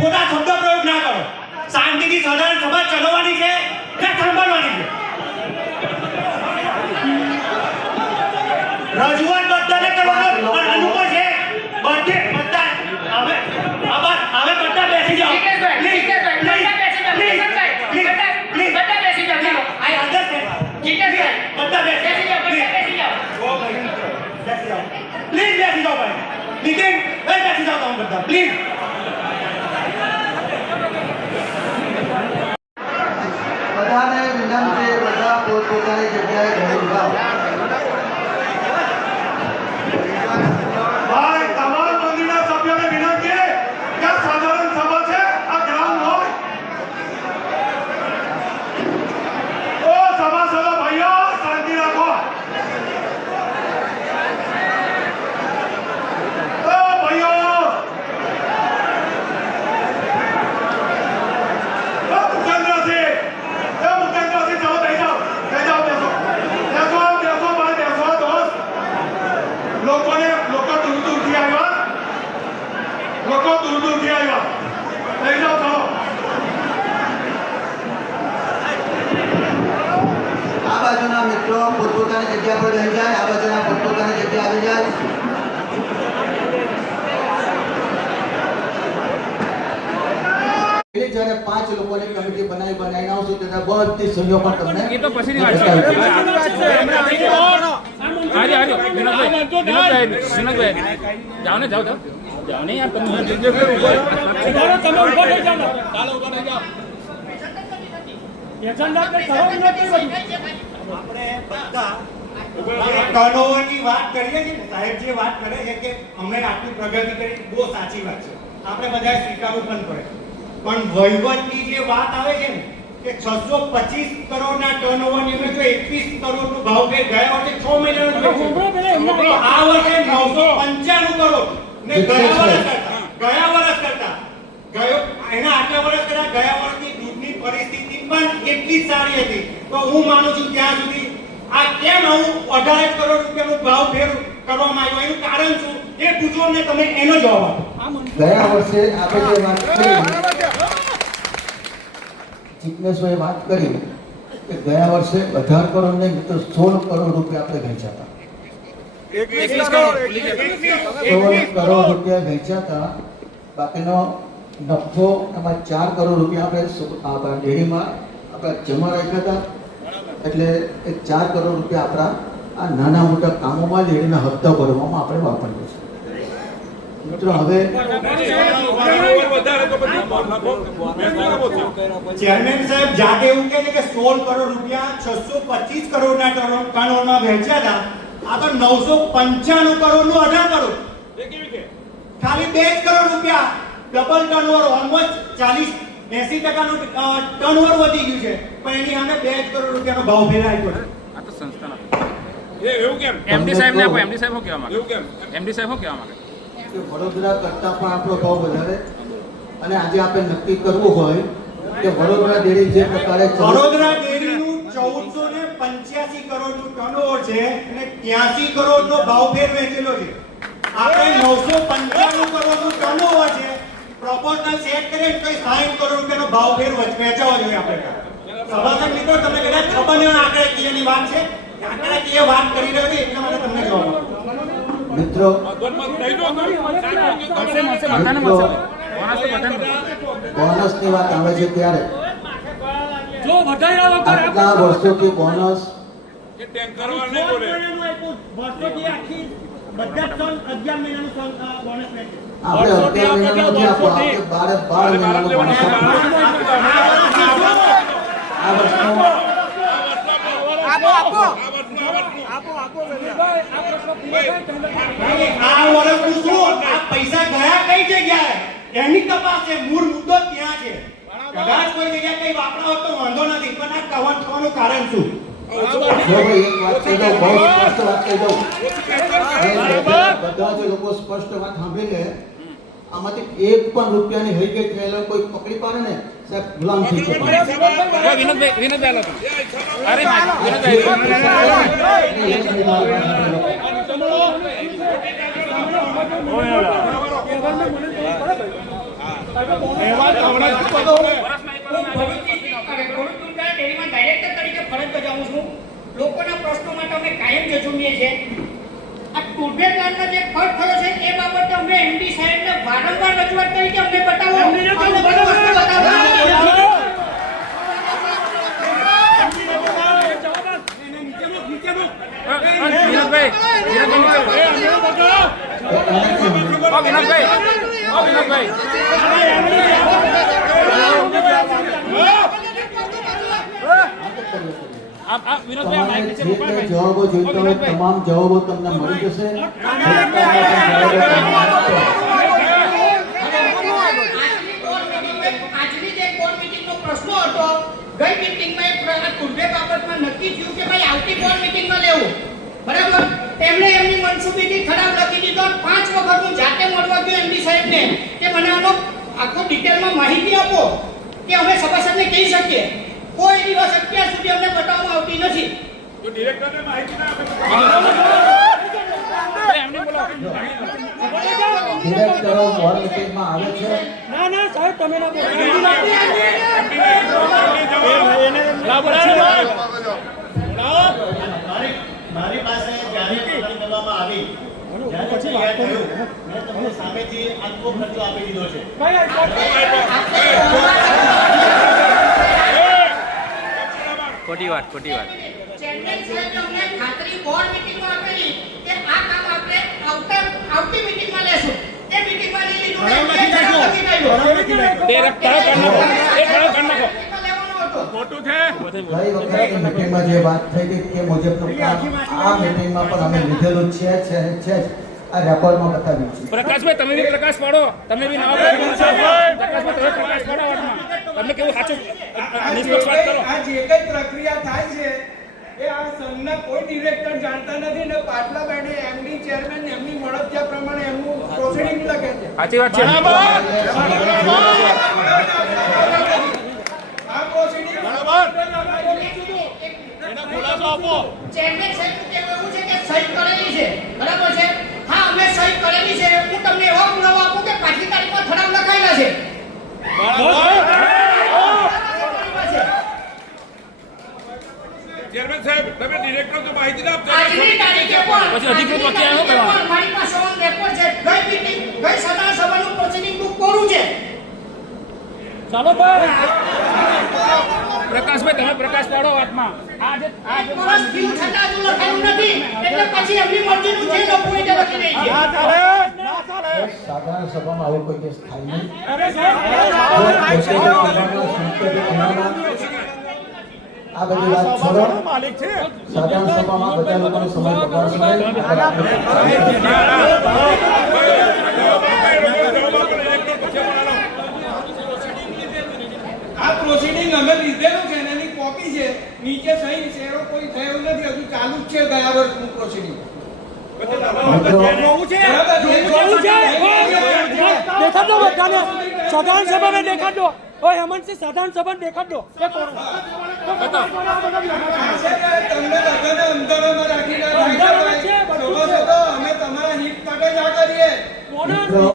ખોટા શબ્દ પ્રયોગ ના કરો. શાંતિથી સાધારણ સભા ચલાવવાની આ બાજુના મિત્રો પોતપોતાની જગ્યા પર રહી જાય આ બાજુના પોતપોતાની જગ્યા આવી જાય એટલે જ્યારે પાંચ લોકોની કમિટી બનાવી બનાવીને આવશું ત્યારે બધી સહીઓ પણ તમને એ તો પછીની વાત છે હારી આપણે બધા ટર્નઓવરની વાત કરીએ છીએ ને સાહેબ જે વાત કરે છે કે અમને આટલી પ્રગતિ કરી બહુ સાચી વાત છે. આપણે બધાએ સ્વીકારવું પણ પડે. પણ વહીવટની જે વાત આવે છે ને કે 625 કરોડના ટર્નઓવરની અંદર જો 21 કરોડનો ભાવ ગયા વર્ષે 6 મહિનાનો જ આ વર્ષે 995 કરોડ ને ગયા વર્ષ કરતા ગયા વર્ષ કરતા. ગયો એના આટલા વર્ષ કરતા ગયા વર્ષની દૂધની પરિસ્થિતિ પણ એટલી સારી હતી. તો હું માનું છું ત્યાં સુધી આ કેમ આવું અઢાર કરોડ રૂપિયાનો ભાવ ફેર કરવામાં આવ્યો? એનું કારણ શું? એ પૂછો ને તમે એનો જવાબ આપો. ગયા વર્ષે આપણે જે વાત કરી જિજ્ઞેશભાઈ વાત કરી કે ગયા વર્ષે અઢાર કરોડ નહીં તો સોળ કરોડ રૂપિયા આપણે વેચ્યા હતા. સોળ કરોડ રૂપિયા વેચ્યા હતા. બાકીનો નફો એમાં ચાર કરોડ રૂપિયા આપણે ડેરીમાં આપણે જમા રાખ્યા હતા. એટલે એ ચાર કરોડ રૂપિયા આપણા આ નાના મોટા કામોમાં ડેરીના હપ્તા ભરવામાં આપણે વાપરીએ છીએ. મિત્રો હવે ચેરમેન સાહેબ જાતે એવું કહે છે કે 16 કરોડ રૂપિયા 625 કરોડના ટર્નઓવરમાં વેચ્યા હતા. આ તો 995 કરોડનું 18 કરોડ. ખાલી બે જ કરોડ રૂપિયા. ડબલ ટર્નઓવર ઓલમોસ્ટ 40 80 ટકાનું ટર્નઓવર વધી ગયું છે. પણ એની સામે બે જ કરોડ રૂપિયાનો ભાવ ફેરાયો છે. આ તો સંસ્થાનો. એમડી સાહેબ ને આપો એમડી સાહેબ શું કહેવા માંગે. એમડી સાહેબ શું કહેવા માંગે. કે વડોદરા કરતાં પણ આપણો ભાવ વધારે. અને આજે આપણે નક્કી કરવું હોય કે વડોદરા ડેરી જે પ્રકારે વડોદરા ડેરીનું 1485 કરોડનું ટર્નઓવર છે અને ત્યાસી કરોડ નો ભાવ ફેર વેચેલો છે. આપણે 995 કરોડનું ટર્નઓવર છે. પ્રોપોર્શનલ સેટ કરીએ તો 60 કરોડ રૂપિયાનો ભાવ ફેર વેચાવો જોઈએ આપણે સભાસદ મિત્રો તમને કદાચ ખબર નહીં હોય આંકડાકીયની વાત છે? આંકડાકીય વાત કરી રહ્યો છે એટલા માટે તમને જવાબ મિત્રો બોનસ. બોનસની વાત આવે છે ત્યારે. જો વધારે વગર આટલા વર્ષોથી બોનસ વર્ષોથી આખી બધા જ ત્રણ અગિયાર મહિનાનું પૈસા ગયા કઈ જગ્યાએ? એની તપાસ છે. મૂળ મુદ્દો ત્યાં છે. કદાચ કોઈ જગ્યાએ કઈ વાપરા હોત તો વાંધો નથી પણ આ કવર થવાનું કારણ શું? લોકો સ્પષ્ટ વાત સાંભળી આમાંથી એક પણ રૂપિયાની ગઈ થયેલો કોઈ પકડી પાડે ને સાહેબ ગુલામ તરીકે છું. લોકોના પ્રશ્નો માટે અમે કાયમ જજુમીએ છીએ. આ ટુર્બે પ્લાનનો જે ખર્ચ થયો છે એ બાબતે અમે એમડી સાહેબને વારંવાર રજૂઆત કરી કે અમને બતાવો. અમને બધું જવાબો જોઈતા હોય તમામ જવાબો તમને મળી જશે. આજની બોર્ડ મીટિંગમાં આજની જે બોર્ડ મીટિંગનો પ્રશ્ન હતો ગઈ મીટિંગમાં એક પ્ર- બાબતમાં નક્કી થયું કે ભાઈ આવતી બોર્ડ મીટિંગમાં લેવું. બરાબર? તેમણે એમની મનસુબીથી ખરાબ લખી દીધો પાંચ વખત હું જાતે મળવા ગયો એમડી સાહેબને કે મને આનો આખો ડિટેલમાં માહિતી આપો કે અમે સભાસદને કહી શકીએ. કોઈ દિવસ અત્યાર સુધી અમને બતાવવામાં આવતી નથી. ભાઈ, એમને બોલાવો. ડિરેક્ટરો બોર્ડ મિટિંગમાં આવે છે. ના ના સાહેબ તમે ના બોલો. મારી મારી પાસે જ્યારે કરવામાં આવી જ્યારે તૈયાર થયું મેં તમને સામેથી આખો ખર્ચો આપી દીધો છે. ખોટી વાત ખોટી વાત. મીટિંગમાં જે થઈ હતી તે મુજબનું કામ આ મિટિંગમાં પણ અમે લીધેલું છે છે છે આ રેકોર્ડમાં બતાવ્યું છે. પ્રકાશભાઈ તમે બી પ્રકાશ પાડો. તમે બી પ્રકાશભાઈ! તમે પ્રકાશ પાડો. તમને કેવું સાચું નિષ્પક્ષ વાત કરો? આ જે કઈ પ્રક્રિયા થાય છે એ આ સંઘના કોઈ ડિરેક્ટર જાણતા નથી ને પાટલા બેઠે એમડી ચેરમેન એમની મળતિયા પ્રમાણે એમનું પ્રોસિડિંગ લખે છે. સાચી વાત છે. આ પ્રોસિડિંગ ચેરમેન સાહેબ કેવું છે કે સહી કરેલી છે. બરાબર છે? હા અમે સહી કરેલી છે. હું તમને એવો પુરાવો આપું કે પાછલી તારીખમાં ઠરાવ લખાયેલા છે. આજની તારીખે પણ પછી અધિકૃત વાક્ય આવ્યો આજની તારીખે કરવા? મારી પાસે ઓન રેકોર્ડ છે. ગઈ મીટિંગ ગઈ સદા સભાનું પ્રોસિડિંગ બુક કોરું છે? ચાલો ભાઈ. પ્રકાશભાઈ તમે પ્રકાશ પાડો વાતમાં. આ જે આ જે વર્ષ થયું છતાં હજુ લખાયું નથી. એટલે પછી એમની મરજીનું જે લોકો રીતે લખી રહી છે સાધારણ સભામાં આવો કોઈ કેસ થાય નહીં. અરે સાહેબ આ બધી વાત છોડો સાધારણ સભામાં બધા લોકોનો સમય બગાડશો નહીં. આગળ આપણે આ પ્રોસિડિંગ અમે લીધેલું છે એની કોપી છે. નીચે સહી શેરો કોઈ થયો નથી. હજુ ચાલુ જ છે ગયા વર્ષનું પ્રોસિડિંગ છે. દેખાડો બધાને. સાધારણ સભાને દેખાડો ઓય હેમંતસિંહ સાધારણ સભાને દેખાડો એ અમે તમારા હિત માટે જ આ કરીએ.